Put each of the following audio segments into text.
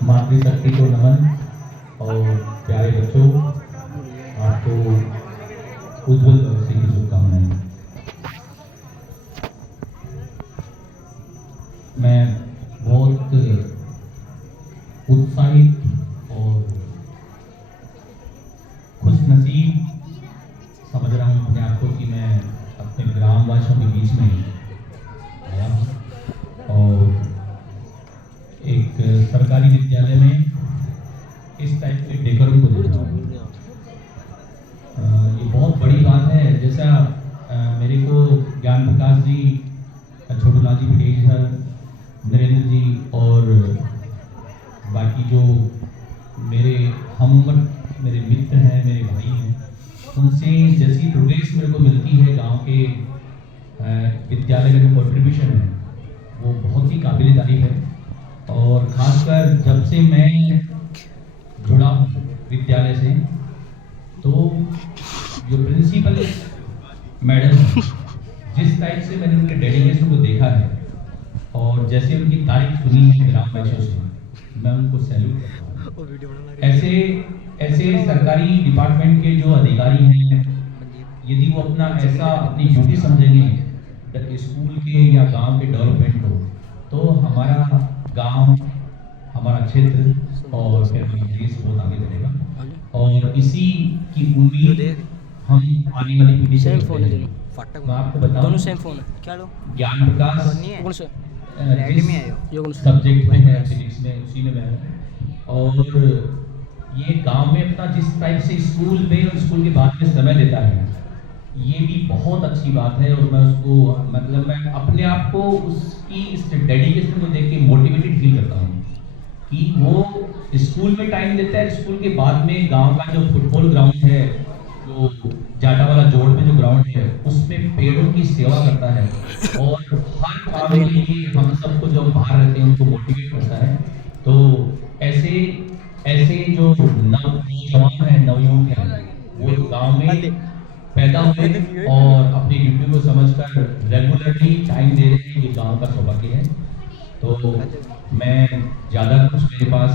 मातृशक्ति को नमन। और प्यारे बच्चों, आपको उज्जवल भविष्य की शुभकामनाएं। मैं बहुत उत्साहित और खुशनसीब समझ रहा हूँ अपने आप को कि मैं अपने ग्रामवासियों के बीच में आया हूँ और एक सरकारी विद्यालय में इस टाइप के डेकोरम को देख रहा हूँ। ये बहुत बड़ी बात है। जैसा मेरे को ज्ञान प्रकाश जी, छोटूलाल जी पटेल सर, नरेंद्र जी और बाकी जो मेरे हम उम्र मेरे मित्र हैं, मेरे भाई हैं, उनसे जैसी प्रोग्रेस मेरे को मिलती है गांव के विद्यालय का जो कॉन्ट्रीब्यूशन है वो बहुत ही काबिल तारीफ है। और खासकर जब से मैं जुड़ा हूँ विद्यालय से, तो जो प्रिंसिपल मैडम जिस टाइप से मैंने उनके डेडिकेशन को देखा है और जैसे उनकी तारीफ सुनी है ग्रामवासियों से, मैं उनको सैल्यूट करता हूँ। ऐसे सरकारी डिपार्टमेंट के जो अधिकारी हैं, यदि वो अपनी ड्यूटी समझेंगे स्कूल के या गांव के डेवलपमेंट को, तो हमारा गांव, हमारा क्षेत्र और फिर देश बहुत आगे बढ़ेगा। और इसी की उम्मीद हम आने वाली पीढ़ी से करते हैं। मैं आपको बताऊं, ज्ञान प्रकाश सब्जेक्ट में है, फिजिक्स में, उसी में मैं हूँ। और ये गांव में अपना जिस टाइप से स्कूल में और स्कूल के बाद में समय देता है, ये भी बहुत अच्छी बात है। और मैं उसको मैं अपने आप को उसकी इस डेडिकेशन को देख के मोटिवेटेड फील करता हूँ कि वो स्कूल में टाइम देता है, स्कूल के बाद में गांव का जो फुटबॉल ग्राउंड है, जो जाटा वाला जोड़ में जो ग्राउंड है, उसमें पेड़ों की सेवा करता है और हर काम के लिए हम सबको जो बाहर रहते हैं उनको मोटिवेट करता है। तो ऐसे जो नौजवान है, नवयुवक है, वो गांव में पैदा हुए और अपनी ड्यूटी को समझकर रेगुलरली टाइम दे रहे हैं, ये गांव का सौभाग्य है। तो मैं ज़्यादा कुछ मेरे पास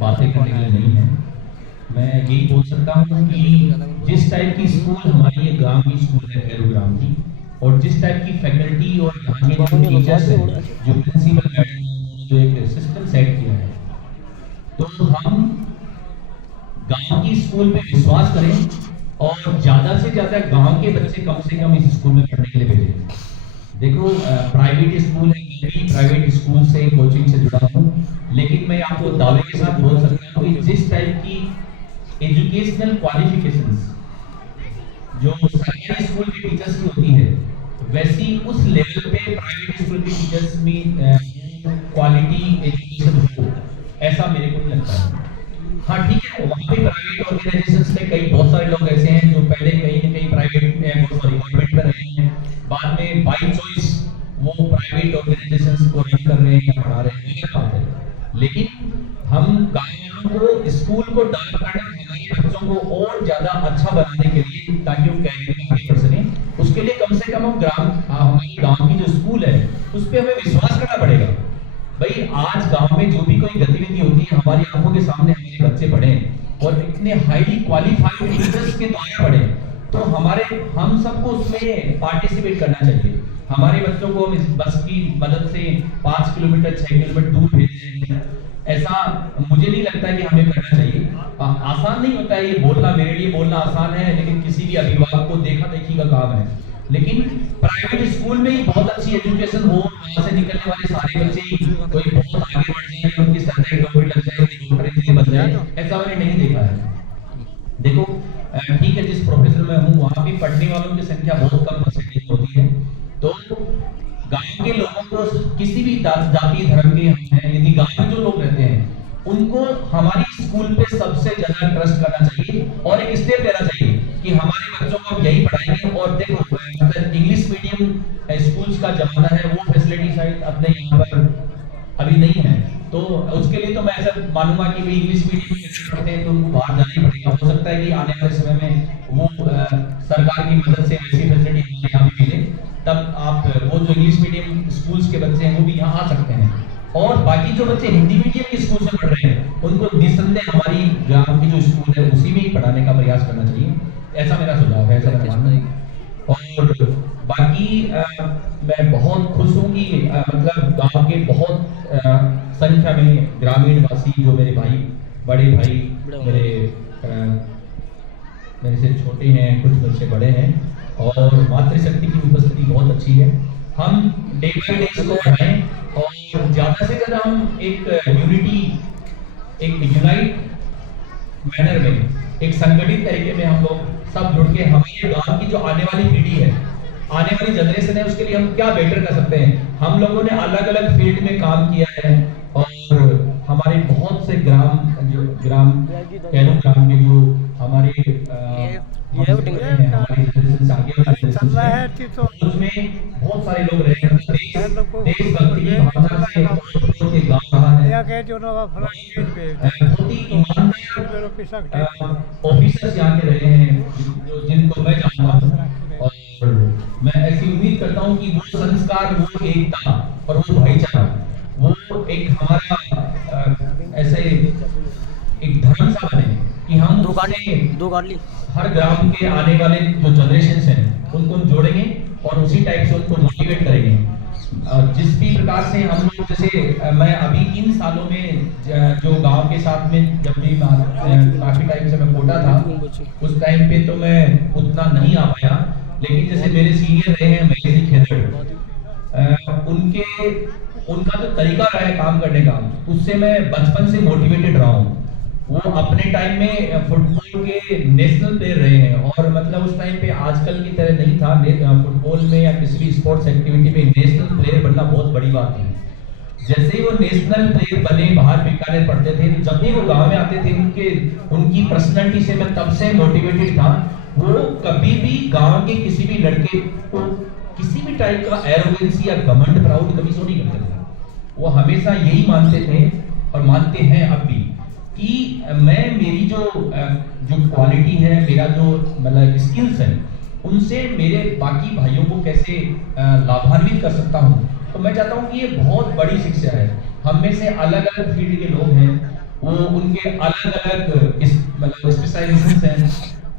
बातें करने के लिए नहीं है। मैं यही बोल सकता हूँ कि जिस टाइप की स्कूल हमारी ये गांव की स्कूल है, खैरू ग्राम की, और जिस टाइप की फैकल्टी और यहाँ के जो टीचर्स हैं, जो प्रिंसिपल मैडम, जो एक सिस्टम सेट किया है, तो हम गांव की स्कूल पे विश्वास करें और ज्यादा से ज्यादा गांव के बच्चे कम से कम इस स्कूल में पढ़ने के लिए भेजें। देखो, प्राइवेट स्कूल है, मैं भी प्राइवेट स्कूल से कोचिंग से जुड़ा हूँ, लेकिन मैं आपको दावे के साथ बोल सकता हूँ कि जिस टाइप की एजुकेशनल क्वालिफिकेशंस जो सरकारी स्कूल के टीचर्स की होती है, वैसी उस लेवल पे प्राइवेट स्कूल के टीचर्स में क्वालिटी एजुकेशन हो, ऐसा मेरे को नहीं लगता है। हाँ ठीक है, वहाँ पे प्राइवेट ऑर्गेनाइजेशंस में बहुत सारे लोग ऐसे हैं जो पहले कहीं न कहीं गवर्नमेंट में रहे हैं, बाद में बाय चॉइस वो प्राइवेट ऑर्गेनाइजेशंस को रन कर रहे हैं या पढ़ा रहे हैं, ये बात है। लेकिन हम गाँव वालों को स्कूल को डेवलप करना, हमारे बच्चों को और ज्यादा अच्छा बनाने के लिए, ताकि वो कैरियर में आगे बढ़ सकें, उसके लिए कम से कम हम हमारी गाँव की जो स्कूल है उस पर हमें विश्वास करना पड़ेगा। भाई, आज गांव में जो भी कोई गतिविधि होती है, हमारी आंखों के सामने हमारे बच्चे पढ़े और इतने हाईली क्वालिफाइड टीचर्स के द्वारा पढ़े, तो हम सबको उसमें पार्टिसिपेट करना चाहिए। हमारे बच्चों को हम इस बस की मदद से 5 किलोमीटर 6 किलोमीटर दूर भेज रहे हैं, ऐसा मुझे नहीं लगता है कि हमें करना चाहिए। आसान नहीं होता है ये बोलना, मेरे लिए बोलना आसान है, लेकिन किसी भी अभिभावक को देखा देखी का काम है। लेकिन प्राइवेट स्कूल में ही बहुत अच्छी एजुकेशन हो, वहां से निकलने वाले सारे बच्चे ही कोई बहुत आगे बढ़ जाए, उनकी सरकारी नौकरी लग जाए, डॉक्टर इंजीनियर बन जाए, ऐसा मैंने नहीं देखा है। देखो, ठीक है, जिस प्रोफेशन में हूँ वहां भी पढ़ने वालों की संख्या बहुत कम परसेंटेज होती है। तो गांव के लोगों को, किसी भी जाति धर्म के हैं, यदि गांव में जो लोग रहते हैं, उनको हमारी स्कूल पे सबसे ज्यादा ट्रस्ट करना चाहिए और एक स्टेप लेना चाहिए कि हमारे बच्चों को हम यही पढ़ाएंगे। और देखो, इंग्लिश मीडियम स्कूल्स का जमाना है, वो फैसिलिटी शायद अपने यहाँ पर अभी नहीं है, तो उसके लिए तो मैं ऐसा मानूंगा कि भाई इंग्लिश मीडियम में पढ़ते हैं तो उनको बाहर जाना ही पड़ेगा। हो सकता है कि आने वाले समय में वो सरकार की मदद से ऐसी फैसिलिटी हमारे यहाँ भी मिले, तब आप वो जो इंग्लिश मीडियम स्कूल्स के बच्चे हैं वो भी यहाँ आ सकते हैं। और बाकी जो बच्चे हिंदी मीडियम के स्कूल से पढ़ रहे हैं उनको निस्संदेह हमारी ग्राम की जो स्कूल है उसी में ही पढ़ाने का प्रयास करना चाहिए। ऐसा मेरा सुझाव है, ऐसा मेरा मानना है। और बाकी मैं बहुत खुश हूँ कि मतलब गांव के बहुत संख्या में ग्रामीण वासी जो मेरे भाई, बड़े भाई, मेरे से छोटे हैं, कुछ मेरे से बड़े हैं, और मातृशक्ति की उपस्थिति बहुत अच्छी है। हम डे बाई डे इसको बढ़ाएं और ज़्यादा से ज़्यादा हम एक यूनिटी, एक यूनाइट मैनर में, एक संगठित तरीके में हम लोग सब जुड़ के हमारे गांव की जो आने वाली पीढ़ी है, आने वाली जनरेशन है, उसके लिए हम क्या बेटर कर सकते हैं। हम लोगों ने अलग अलग फील्ड में काम किया है और हमारे बहुत से ग्राम कैनो ग्राम के जो हमारे उसमें बहुत सारे लोग रहे हैं। देशभक्ति की भावना से गाँव रहा है। बहुत ही ईमानदार ऑफिसर्स यहाँ के रहे हैं जिनको मैं जानता हूँ, और मैं ऐसी उम्मीद करता हूँ कि वो संस्कार, वो एकता और वो भाईचारा, वो एक हमारा ऐसे एक धर्म सा बने कि हम हर ग्राम के आने वाले जो जनरेशन हैं उनको हम जोड़ेंगे और उसी टाइप से उनको मोटिवेट करेंगे। जिस भी प्रकार से हम लोग, जैसे मैं अभी इन सालों में जो गांव के साथ में जब भी काफी टाइम से मैं कोटा था, उस टाइम पे तो मैं उतना नहीं आ पाया, लेकिन जैसे मेरे सीनियर रहे हैं महेश खेदड़, उनका जो तरीका रहा है काम करने का, उससे मैं बचपन से मोटिवेटेड रहा हूँ। वो अपने टाइम में फुटबॉल के नेशनल प्लेयर रहे हैं, और मतलब उस टाइम पे आजकल की तरह नहीं था, फुटबॉल में या किसी भी स्पोर्ट्स एक्टिविटी में नेशनल प्लेयर बनना बहुत बड़ी बात थी। जैसे ही वो नेशनल प्लेयर बने, बाहर बीकानेर पढ़ते थे, तो जब भी वो गांव में आते थे, उनकी पर्सनालिटी से मैं तब से मोटिवेटेड था। वो कभी भी गांव के किसी भी लड़के को किसी भी टाइप का एरोगेंसी या घमंड, प्राउड कभी शो नहीं करते थे। वो हमेशा यही मानते थे और मानते हैं अब भी कि मैं, मेरी जो क्वालिटी है, मेरा जो मतलब स्किल्स है, उनसे मेरे बाकी भाइयों को कैसे लाभान्वित कर सकता हूँ। तो मैं चाहता हूँ कि ये बहुत बड़ी शिक्षा है। हम में से अलग अलग फील्ड के लोग हैं, वो उनके अलग अलग मतलब स्पेशलाइजेशंस हैं,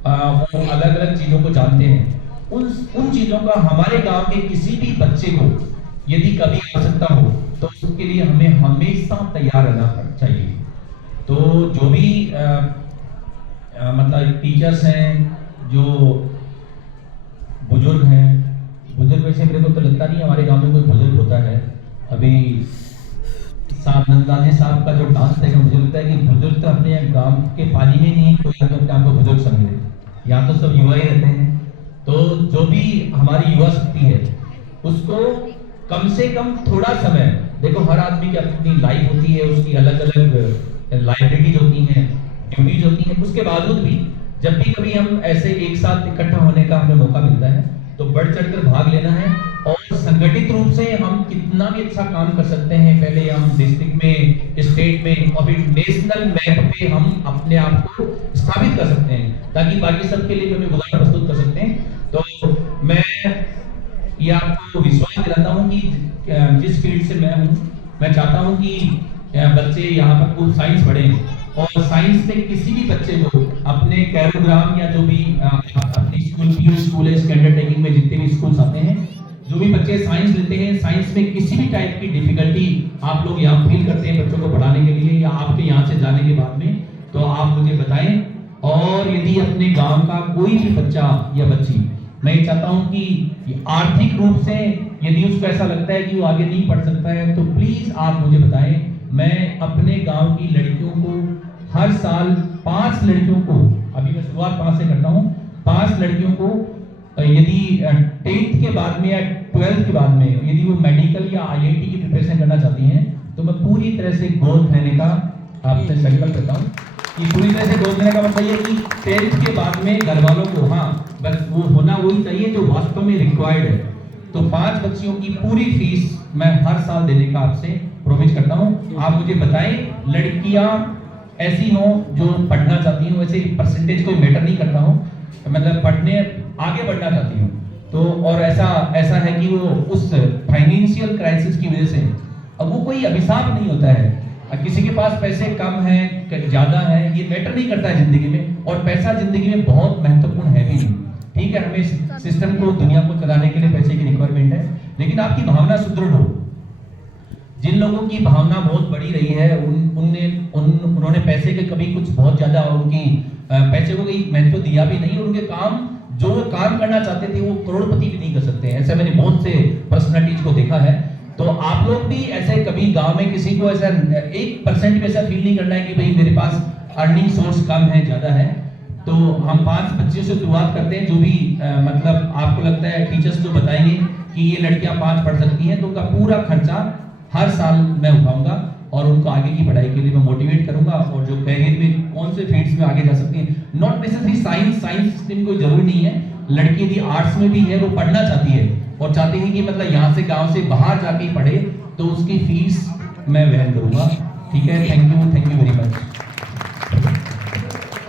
वो अलग अलग चीज़ों को जानते हैं। उन चीज़ों का हमारे गांव के किसी भी बच्चे को यदि कभी आवश्यकता हो तो उसके लिए हमें हमेशा तैयार रहना चाहिए। तो जो भी मतलब टीचर्स हैं, जो बुजुर्ग हैं, बुजुर्ग वैसे मेरे को तो लगता नहीं हमारे गांव में कोई बुजुर्ग होता है। अभी नंदाजी साहब का जो डांस है, मुझे लगता है कि बुजुर्ग तो अपने गांव के पानी में नहीं कोई अपने आप को बुजुर्ग समझे, यहाँ तो सब युवा ही रहते हैं। तो जो भी हमारी युवा शक्ति है, उसको कम से कम थोड़ा समय, देखो हर आदमी की अपनी लाइफ होती है, उसकी अलग अलग लाइब्रेरीज होती हैं, ड्यूटीज होती हैं, उसके बावजूद भी जब भी कभी हम ऐसे एक साथ इकट्ठा होने का हमें मौका मिलता है तो बढ़ चढ़कर भाग लेना है, और संगठित रूप से हम कितना भी अच्छा काम कर सकते हैं। पहले हम डिस्ट्रिक्ट में, स्टेट में, और फिर नेशनल मैप पे हम अपने आप को स्थापित कर सकते हैं, ताकि बाकी सबके लिए हमें उदाहरण प्रस्तुत कर सकते हैं। तो मैं ये आपको विश्वास दिलाता हूँ कि जिस फील्ड से मैं हूँ, मैं चाहता हूँ कि बच्चे यहाँ पर खूब साइंस पढ़ें, और साइंस में किसी भी बच्चे को अपने कैरोग्राम या जो भी अपनी स्कूल की स्कूल है, स्टैंडर्ड टेकिंग में जितने भी स्कूल्स आते हैं, जो भी बच्चे साइंस लेते हैं, साइंस में किसी भी टाइप की डिफिकल्टी आप लोग यहाँ फील करते हैं बच्चों को पढ़ाने के लिए या आपके यहाँ से जाने के बाद में, तो आप मुझे बताएं। और यदि अपने गाँव का कोई भी बच्चा या बच्ची, मैं ये चाहता हूँ कि आर्थिक रूप से यदि उसको ऐसा लगता है कि वो आगे नहीं पढ़ सकता है, तो प्लीज आप मुझे बताएं। मैं अपने गांव की लड़कियों को हर साल 5 लड़कियों को, अभी मैं शुरुआत 5 से करता हूँ, 5 लड़कियों को यदि 10th के बाद में या 12th के बाद में यदि वो मेडिकल या IIT की प्रिपरेशन करना चाहती हैं, तो मैं पूरी तरह से गोद लेने का आपसे संकल्प करता हूँ। कि पूरी तरह से गोद लेने का मतलब ये कि 10th के बाद में घर वालों को, हाँ बस वो होना वही चाहिए जो वास्तव में रिक्वायर्ड है। तो 5 बच्चियों की पूरी फीस मैं हर साल देने का आपसे प्रोमिस करता हूँ। आप मुझे बताएं, लड़कियां ऐसी हो जो पढ़ना चाहती हूँ, वैसे परसेंटेज कोई मैटर नहीं करता हूँ, मतलब पढ़ने आगे बढ़ना चाहती हूँ, तो और ऐसा है कि वो उस फाइनेंशियल क्राइसिस की वजह से अब वो कोई अभिशाप नहीं होता है। किसी के पास पैसे कम है ज्यादा है ये मैटर नहीं करता है जिंदगी में, और पैसा जिंदगी में बहुत महत्वपूर्ण है भी नहीं। ठीक है, हमें सिस्टम को, दुनिया को चलाने के लिए पैसे की रिक्वायरमेंट है, लेकिन आपकी भावना सुदृढ़ हो। जिन लोगों की भावना बहुत बड़ी रही है उन्होंने पैसे के कभी कुछ बहुत ज्यादा उनकी पैसे को कहीं महत्व दिया भी नहीं, और उनके काम जो काम करना चाहते थे वो करोड़पति भी नहीं कर सकते। ऐसा मैंने बहुत से पर्सनालिटीज को देखा है। तो आप लोग भी ऐसे कभी गांव में किसी को ऐसा 1% भी ऐसा फील नहीं करना है कि भाई मेरे पास अर्निंग सोर्स कम है ज्यादा है। तो हम 5 बच्चों से शुरुआत करते हैं, जो भी मतलब आपको लगता है टीचर्स जो बताएंगे कि ये लड़कियां 5 पढ़ सकती हैं तो उनका पूरा खर्चा हर साल मैं उठाऊंगा और उनको आगे की पढ़ाई के लिए मैं मोटिवेट करूंगा। और जो कैरियर में कौन से फील्ड्स में आगे जा सकती हैं, नॉट नेसेसरी साइंस स्ट्रीम कोई जरूरी नहीं है। लड़की यदि आर्ट्स में भी है, वो पढ़ना चाहती है और चाहती है कि मतलब यहाँ से गांव से बाहर जाके पढ़े, तो उसकी फीस मैं वहन करूंगा। ठीक है, थैंक यू वेरी मच।